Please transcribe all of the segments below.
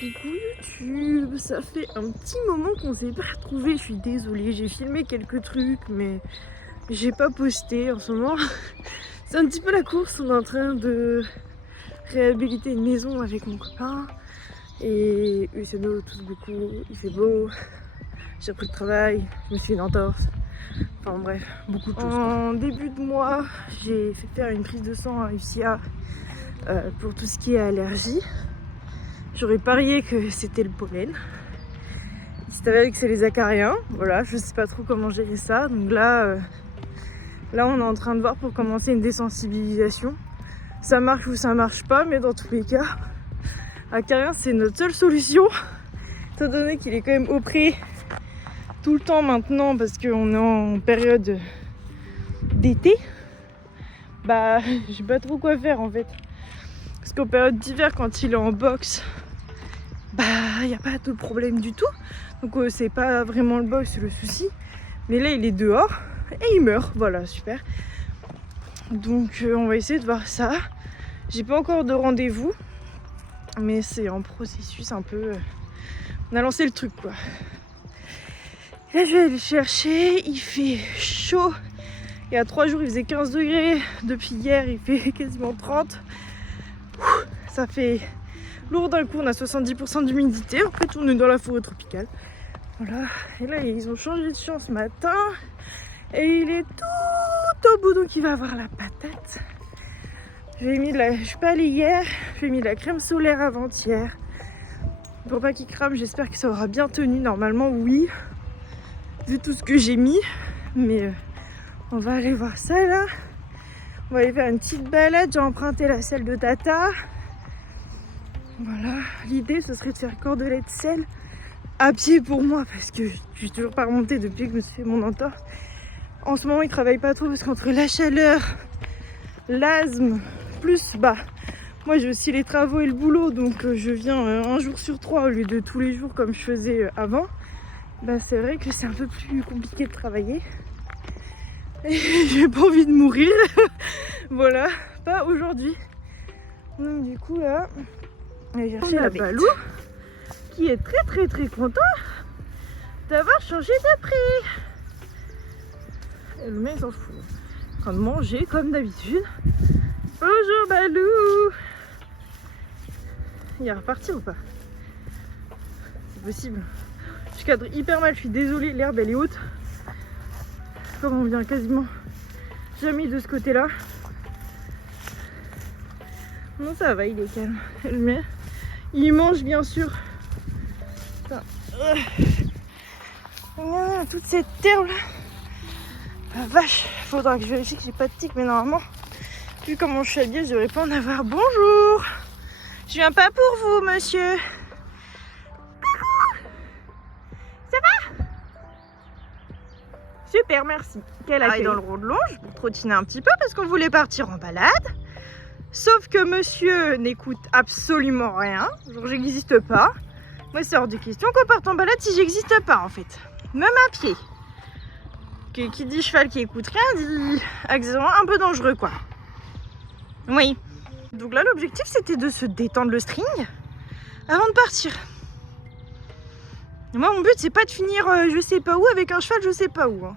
Coucou YouTube, ça fait un petit moment qu'on s'est pas retrouvés, je suis désolée, j'ai filmé quelques trucs mais j'ai pas posté en ce moment. C'est un petit peu la course, on est en train de réhabiliter une maison avec mon copain et il se note tous beaucoup, il fait beau, j'ai repris le travail, je me suis fait une entorse, enfin bref, beaucoup de choses. En début de mois, j'ai fait faire une prise de sang à UCA pour tout ce qui est allergie. J'aurais parié que c'était le pollen. Il s'est avéré que c'est les acariens. Voilà, je sais pas trop comment gérer ça. Donc là on est en train de voir pour commencer une désensibilisation. Ça marche ou ça marche pas, mais dans tous les cas, acarien c'est notre seule solution. Étant donné qu'il est quand même auprès tout le temps maintenant parce qu'on est en période d'été, bah j'ai pas trop quoi faire en fait. Parce qu'en période d'hiver, quand il est en box, bah il n'y a pas de problème du tout. Donc c'est pas vraiment le box le souci. Mais là il est dehors et il meurt. Voilà, super. Donc on va essayer de voir ça. J'ai pas encore de rendez-vous. Mais c'est en processus un peu. On a lancé le truc quoi. Là je vais aller le chercher. Il fait chaud. Il y a 3 jours il faisait 15 degrés. Depuis hier il fait quasiment 30. Ça fait lourd d'un coup, on a 70% d'humidité. En fait, on est dans la forêt tropicale. Voilà. Et là, ils ont changé de champ ce matin. Et il est tout au bout, donc il va avoir la patate. Je suis pas allée hier. J'ai mis de la crème solaire avant-hier. Pour pas qu'il crame, j'espère que ça aura bien tenu. Normalement, oui. Vu tout ce que j'ai mis. Mais on va aller voir ça là. On va aller faire une petite balade. J'ai emprunté la selle de Tata. Voilà, l'idée ce serait de faire cordelette de sel à pied pour moi parce que je suis toujours pas remontée depuis que je me suis fait mon entorse. En ce moment, il travaille pas trop parce qu'entre la chaleur, l'asthme, plus moi j'ai aussi les travaux et le boulot, donc je viens un jour sur 3 au lieu de tous les jours comme je faisais avant. C'est vrai que c'est un peu plus compliqué de travailler. Et j'ai pas envie de mourir. Voilà, pas aujourd'hui. Donc du coup là. Et j'ai la Balou qui est très content d'avoir changé de prix. Et le mec s'en fout. En train de manger comme d'habitude. Bonjour Balou. Il est reparti ou pas? C'est possible. Je cadre hyper mal, je suis désolée, l'herbe elle est haute. Comme on vient quasiment jamais de ce côté là. Non ça va, il est calme. Le mien, il mange bien sûr. Toute cette terre là. La vache, faudra que je vérifie que j'ai pas de tic, mais normalement, vu comment je suis habillée, je devrais pas en avoir. Bonjour. Je viens pas pour vous, monsieur. Ça va? Super, merci. Quel accueil. Dans le rond de longe pour trottiner un petit peu parce qu'on voulait partir en balade. Sauf que monsieur n'écoute absolument rien. Genre, j'existe pas. Moi, c'est hors de question qu'on parte en balade si j'existe pas, en fait. Même à pied. Qui dit cheval qui écoute rien, dit accessoirement un peu dangereux, quoi. Oui. Donc là, l'objectif, c'était de se détendre le string avant de partir. Et moi, mon but, c'est pas de finir je sais pas où avec un cheval je sais pas où. Hein.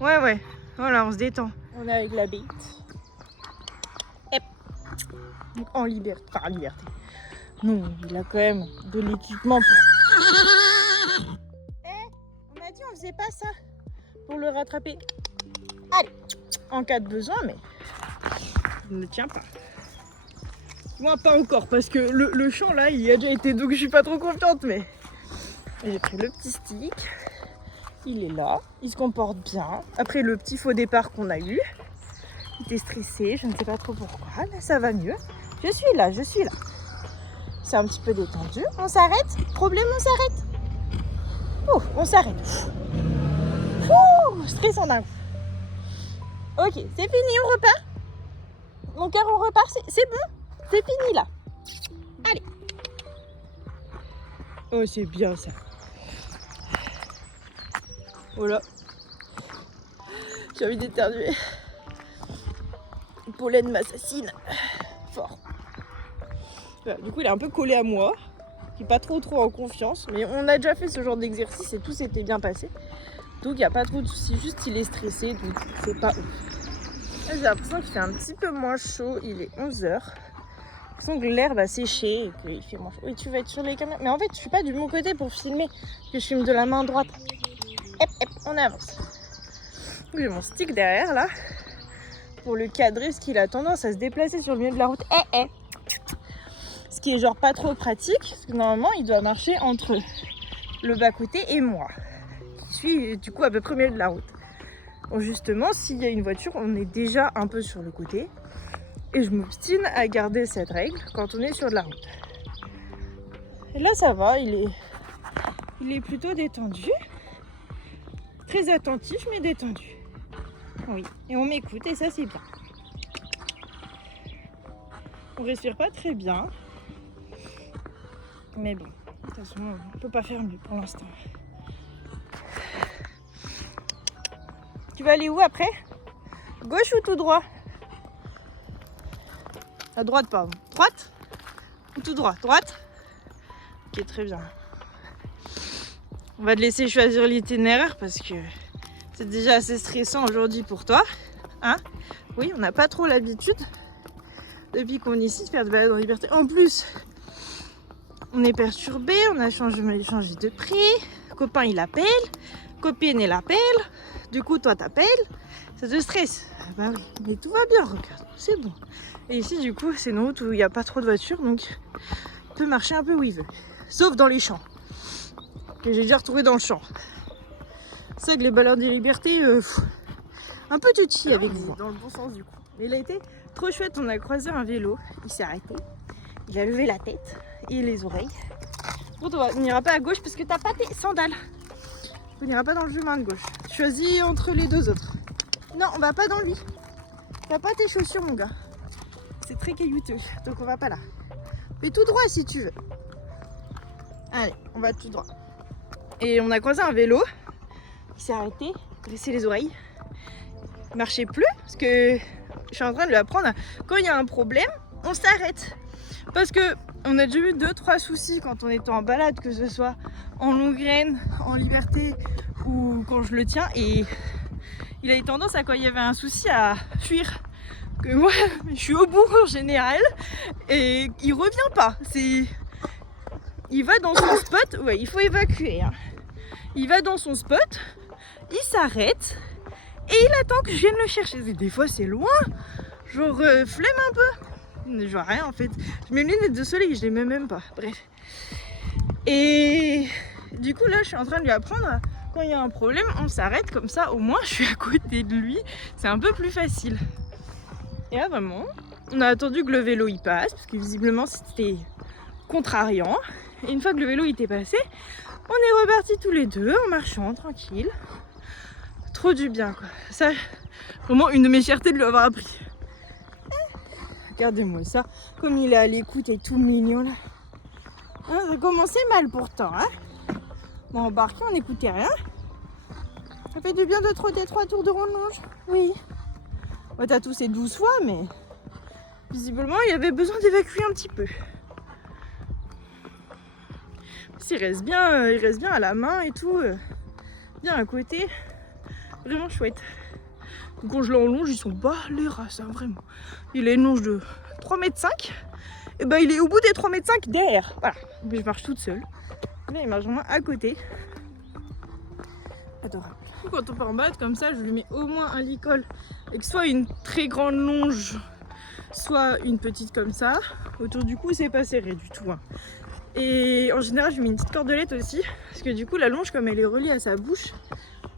Ouais. Voilà, on se détend. On est avec la bête. Donc en liberté. Enfin, en liberté. Non, il a quand même de l'équipement pour... on m'a dit on faisait pas ça pour le rattraper. Allez, en cas de besoin, mais il ne tient pas. Moi, pas encore, parce que le champ, là, il y a déjà été, donc je suis pas trop confiante, mais... J'ai pris le petit stick. Il est là, il se comporte bien. Après le petit faux départ qu'on a eu, il était stressé, je ne sais pas trop pourquoi, mais ça va mieux. Je suis là. C'est un petit peu détendu. On s'arrête? Problème, on s'arrête? Oh, on s'arrête. Stressant d'un coup. Ok, c'est fini, on repart. Mon cœur, on repart, c'est bon. C'est fini là. Allez. Oh, c'est bien ça. Voilà. J'ai envie d'éternuer. Le pollen m'assassine. Fort. Voilà, du coup, il est un peu collé à moi. suis pas trop en confiance, mais on a déjà fait ce genre d'exercice et tout s'était bien passé. Donc il n'y a pas trop de soucis, juste il est stressé, donc c'est pas ouf. Là, j'ai l'impression qu'il fait un petit peu moins chaud, il est 11h. J'ai l'impression que l'herbe a séché et qu'il fait moins chaud. Et tu vas être sur les caméras. Mais en fait, je suis pas du bon côté pour filmer, que je filme de la main droite. On avance. J'ai mon stick derrière là, pour le cadrer, parce qu'il a tendance à se déplacer sur le milieu de la route. Ce qui est genre pas trop pratique, parce que normalement il doit marcher entre le bas-côté et moi, qui suis du coup à peu près au milieu de la route. Donc justement, s'il y a une voiture, on est déjà un peu sur le côté. Et je m'obstine à garder cette règle quand on est sur de la route. Et là ça va, il est plutôt détendu. Très attentif mais détendu. Oui, et on m'écoute et ça c'est bien. On respire pas très bien. Mais bon, de toute façon, on peut pas faire mieux pour l'instant. Tu vas aller où après? Gauche ou tout droit? À droite, pardon. Droite? Ou tout droit? Droite? Ok, très bien. On va te laisser choisir l'itinéraire parce que c'est déjà assez stressant aujourd'hui pour toi. Hein? Oui, on n'a pas trop l'habitude depuis qu'on est ici de faire de balade en liberté. En plus, on est perturbé, on a changé de prix. Copain il appelle, copine elle appelle. Du coup toi t'appelles, ça te stresse. Bah oui, mais tout va bien, regarde, c'est bon. Et ici du coup c'est une route où il n'y a pas trop de voitures, donc il peut marcher un peu où il veut. Sauf dans les champs, que j'ai déjà retrouvé dans le champ. C'est que les baladeurs de liberté, un peu touchy avec vous. Dans le bon sens du coup. Mais il a été trop chouette, on a croisé un vélo, il s'est arrêté. Il a levé la tête et les oreilles. Bon, toi, on n'ira pas à gauche parce que t'as pas tes sandales. On n'ira pas dans le chemin de gauche. Choisis entre les deux autres. Non, on va pas dans lui. T'as pas tes chaussures, mon gars. C'est très caillouteux, donc on va pas là. Fais tout droit si tu veux. Allez, on va tout droit. Et on a croisé un vélo. Il s'est arrêté, dressé les oreilles. Il marchait plus parce que je suis en train de lui apprendre quand il y a un problème, on s'arrête. Parce que on a déjà eu 2-3 soucis quand on était en balade, que ce soit en longue graine, en liberté ou quand je le tiens. Et il a eu tendance à, quand il y avait un souci, à fuir. Que moi, je suis au bout en général et il revient pas. Il va dans son spot, ouais, il faut évacuer. Hein. Il va dans son spot, il s'arrête et il attend que je vienne le chercher. Des fois c'est loin, genre flemme un peu. Je vois rien en fait. Je mets mes lunettes de soleil, je les mets même pas. Bref. Et du coup là je suis en train de lui apprendre, quand il y a un problème on s'arrête, comme ça au moins je suis à côté de lui. C'est un peu plus facile. Et là vraiment, on a attendu que le vélo y passe, parce que visiblement c'était contrariant. Et une fois que le vélo était passé, on est repartis tous les deux en marchant tranquille. Trop du bien quoi. Ça, vraiment une de mes fiertés de lui avoir appris. Regardez-moi ça, comme il est à l'écoute et tout mignon là. Hein, ça commençait mal pourtant. Hein, bon, embarqué, on n'écoutait rien. Ça fait du bien de trotter 3 tours de rallonge. Oui. Ouais, t'as toussé 12 fois, mais visiblement il y avait besoin d'évacuer un petit peu. Il reste bien à la main et tout, bien à côté. Vraiment chouette. Quand je l'enlonge, ils sont bas les races, hein, vraiment. Il a une longe de 3,5 m. Et ben il est au bout des 3,5 m derrière. Voilà. Mais je marche toute seule. Là, il marche vraiment à côté. Adorable. Quand on part en balade comme ça, je lui mets au moins un licol avec soit une très grande longe, soit une petite comme ça. Autour du cou, c'est pas serré du tout. Hein. Et en général, je lui mets une petite cordelette aussi. Parce que du coup, la longe, comme elle est reliée à sa bouche,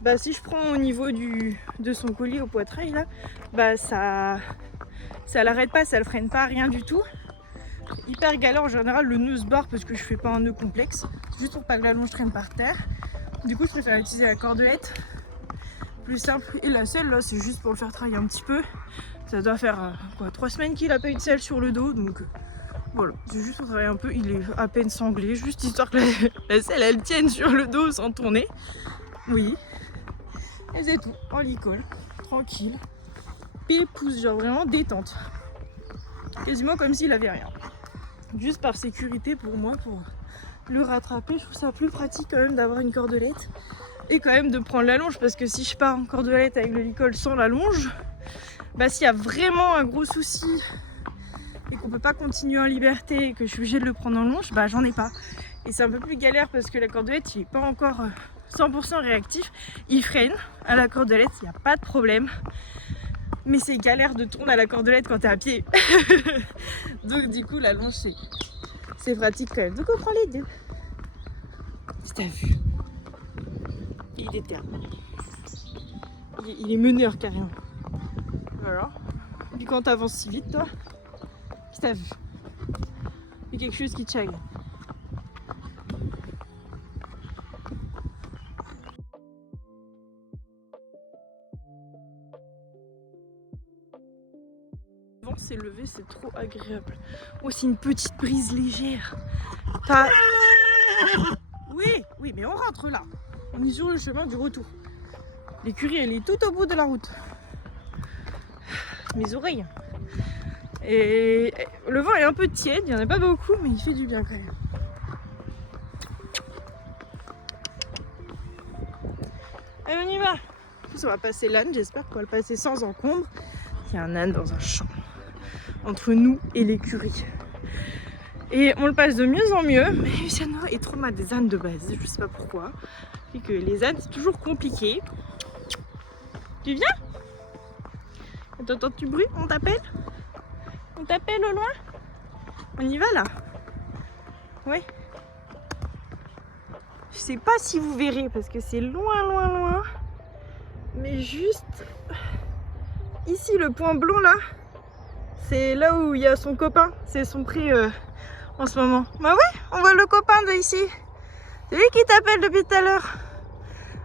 bah, si je prends au niveau de son collier au poitrail là, bah ça l'arrête pas, ça le freine pas, rien du tout. Hyper galère en général, le nœud se barre parce que je fais pas un nœud complexe, juste pour pas que la longe traîne par terre. Du coup je préfère utiliser la cordelette, plus simple. Et la selle là c'est juste pour le faire travailler un petit peu. Ça doit faire 3 semaines qu'il a pas eu de selle sur le dos, donc voilà, c'est juste pour travailler un peu. Il est à peine sanglé, juste histoire que la selle elle tienne sur le dos sans tourner. Oui. Et c'est tout, en licol, tranquille, pépouze, genre vraiment détente. Quasiment comme s'il avait rien. Juste par sécurité pour moi, pour le rattraper. Je trouve ça plus pratique quand même d'avoir une cordelette et quand même de prendre la longe, parce que si je pars en cordelette avec le licol sans la longe, bah s'il y a vraiment un gros souci et qu'on peut pas continuer en liberté et que je suis obligée de le prendre en longe, bah j'en ai pas. Et c'est un peu plus galère parce que la cordelette il est pas encore 100% réactif. Il freine à la cordelette, il n'y a pas de problème. Mais c'est galère de tourner à la cordelette quand t'es à pied. Donc du coup la longe c'est pratique quand même. Donc on prend les deux. Si t'as vu, il est déterminé. Il est meneur carrément. Voilà. Et puis quand t'avances si vite toi, si t'as vu, il y a quelque chose qui te chagrine. Le vent s'est levé, c'est trop agréable. Oh, c'est une petite brise légère. Pas... Oui, mais on rentre là. On est sur le chemin du retour. L'écurie, elle est tout au bout de la route. Mes oreilles. Et le vent est un peu tiède, il n'y en a pas beaucoup, mais il fait du bien quand même. Allez, on y va. En plus, on va passer l'âne, j'espère qu'on va le passer sans encombre. Il y a un âne dans un champ entre nous et l'écurie. Et on le passe de mieux en mieux, mais Luciano est trop mal des ânes de base, je sais pas pourquoi. Et que les ânes, c'est toujours compliqué. Tu viens? T'entends du bruit? On t'appelle? On t'appelle au loin? On y va là? Ouais. Je sais pas si vous verrez parce que c'est loin. Mais juste ici, le point blanc là, c'est là où il y a son copain. C'est son prix en ce moment. Bah oui, on voit le copain de ici. C'est lui qui t'appelle depuis tout à l'heure.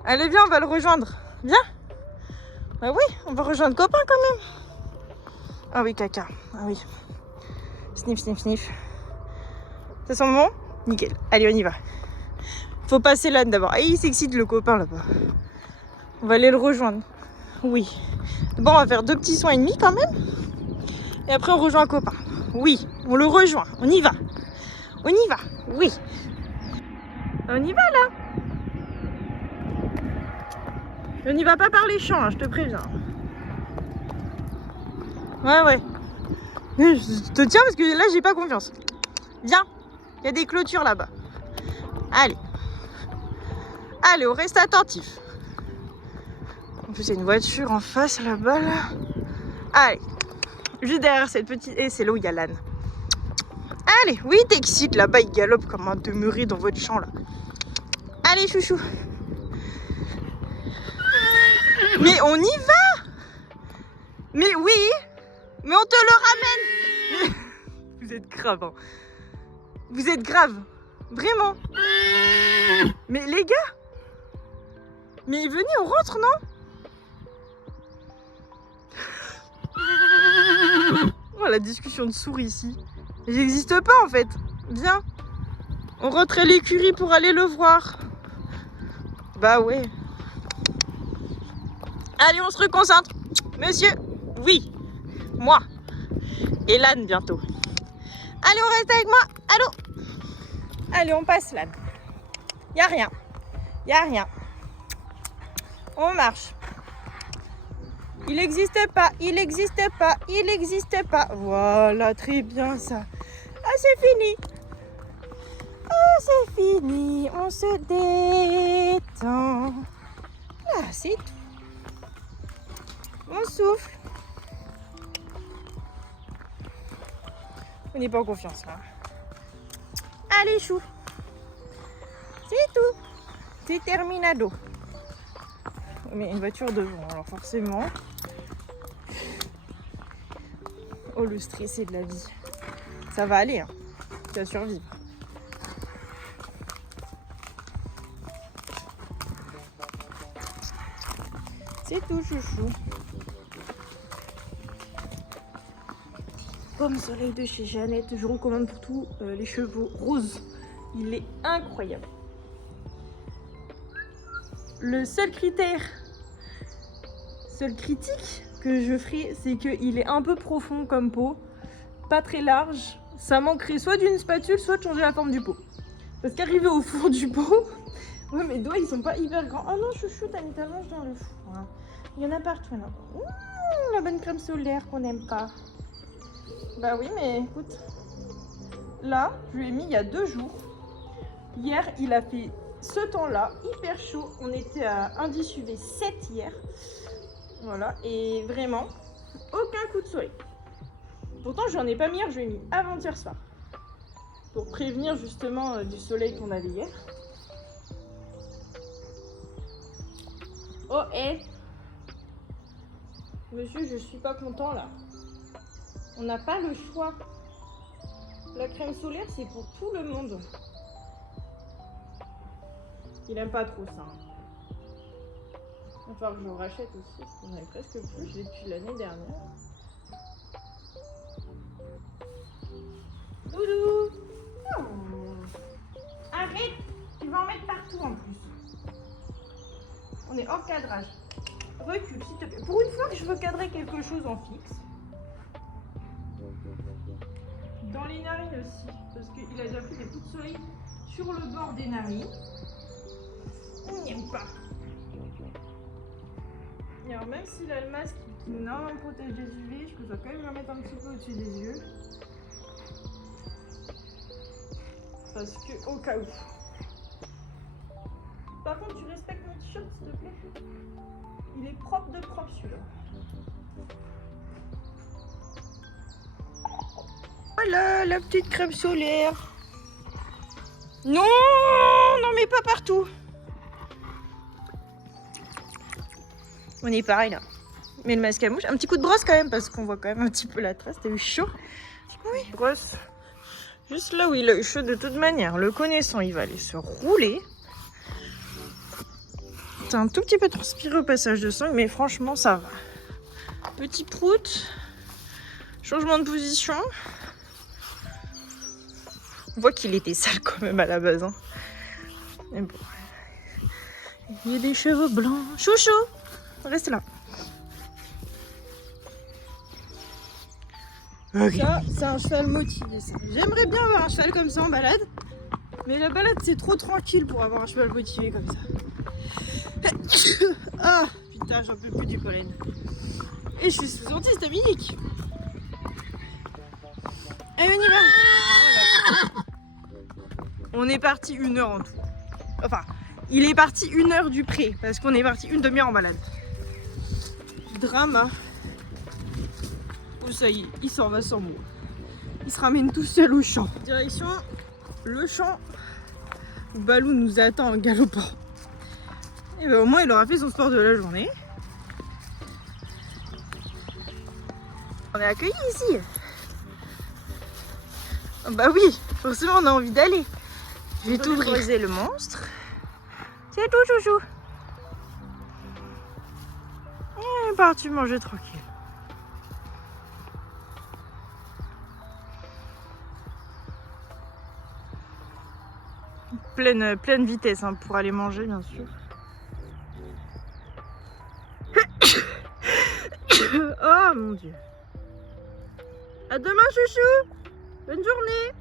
Allez, viens, on va le rejoindre. Viens. Bah oui, on va rejoindre le copain quand même. Ah oui, caca. Ah oui. Sniff. C'est son moment? Nickel. Allez, on y va. Faut passer l'âne d'abord. Ah, il s'excite le copain là-bas. On va aller le rejoindre. Oui. Bon, on va faire 2 petits soins et demi quand même. Et après, on rejoint un copain. Oui, on le rejoint. On y va. Oui. On y va là. On n'y va pas par les champs, hein, je te préviens. Ouais. Je te tiens parce que là, j'ai pas confiance. Viens. Il y a des clôtures là-bas. Allez, on reste attentif. En plus, il y a une voiture en face là-bas. Là. Allez, juste derrière cette petite... Et c'est là où il y a l'âne. Allez, oui, t'excites là-bas, il galope comme un demeuré dans votre champ là. Allez, chouchou. Mais on y va. Mais oui, mais on te le ramène. Vous êtes grave, hein. Vous êtes grave. Vraiment. Mais les gars, mais venez, on rentre, non? Oh, la discussion de souris ici. J'existe pas en fait. Viens. On rentre à l'écurie pour aller le voir. Bah ouais. Allez, on se reconcentre. Monsieur. Oui. Moi. Et l'âne bientôt. Allez, on reste avec moi. Allô. Allez, on passe l'âne. Y a rien. On marche. Il n'existe pas. Voilà, très bien ça. Ah, c'est fini. On se détend. Là, c'est tout. On souffle. On n'est pas en confiance là. Allez, chou. C'est tout. C'est terminado. Mais une voiture devant, alors forcément. Oh, le stressé de la vie. Ça va aller, hein. Tu vas survivre. C'est tout, chouchou. Pomme soleil de chez Jeannette. Je recommande pour tous les chevaux roses. Il est incroyable. Le seul critique que je ferai, c'est qu'il est un peu profond comme pot, pas très large. Ça manquerait soit d'une spatule, soit de changer la forme du pot. Parce qu'arrivé au four du pot, ouais, mes doigts ils sont pas hyper grands. Oh non, chouchou, t'as mis ta manche dans le four. Hein. Il y en a partout là. La bonne crème solaire qu'on n'aime pas. Bah oui, mais écoute, là, je lui ai mis il y a 2 jours. Hier, il a fait ce temps-là, hyper chaud. On était à indice UV 7 hier. Voilà, et vraiment, aucun coup de soleil. Pourtant, je n'en ai pas mis hier, je lui ai mis avant-hier soir. Pour prévenir justement du soleil qu'on avait hier. Oh, hé monsieur, je suis pas content là. On n'a pas le choix. La crème solaire, c'est pour tout le monde. Il aime pas trop ça. Il va falloir que je rachète aussi, parce qu'on avait presque plus. Je l'ai depuis l'année dernière. Doudou! Oh. Arrête! Tu vas en mettre partout en plus. On est hors cadrage. Recule, s'il te plaît. Pour une fois que je veux cadrer quelque chose en fixe. Dans les narines aussi. Parce qu'il a déjà pris des coups de soleil sur le bord des narines. On n'aime pas. Et alors même s'il a le masque qui normalement protège des UV, je dois quand même le mettre un petit peu au-dessus des yeux. Parce que au cas où. Par contre, tu respectes mon t-shirt s'il te plaît. Il est propre de propre celui-là. Voilà la petite crème solaire. Non, non mais pas partout. On est pareil là. Mais le masque à mouche, un petit coup de brosse quand même parce qu'on voit quand même un petit peu la trace. T'as eu chaud? Oui. Brosse. Juste là où il a eu chaud de toute manière. Le connaissant, il va aller se rouler. T'as un tout petit peu transpiré au passage de sang, mais franchement ça va. Petit prout. Changement de position. On voit qu'il était sale quand même à la base. Hein. Mais bon. Il y a des cheveux blancs. Chouchou! Reste là. Okay. Ça, c'est un cheval motivé. J'aimerais bien avoir un cheval comme ça en balade. Mais la balade, c'est trop tranquille pour avoir un cheval motivé comme ça. Ah, putain, j'en peux plus du pollen. Et je suis sous antihistaminique. Allez, on y va. On est parti 1 heure en tout. Enfin, il est parti 1 heure du pré. Parce qu'on est parti 1 demi-heure en balade. Drama. Oh, ça y est, il s'en va sans moi. Il se ramène tout seul au champ. Direction le champ où Balou nous attend en galopant. Et ben, au moins, il aura fait son sport de la journée. On est accueillis ici. Bah oui, forcément, on a envie d'aller. Je vais t'ouvrir le monstre. C'est tout, chouchou. Il est parti manger tranquille. Pleine vitesse hein, pour aller manger, bien sûr. Oh mon Dieu. À demain, chouchou. Bonne journée.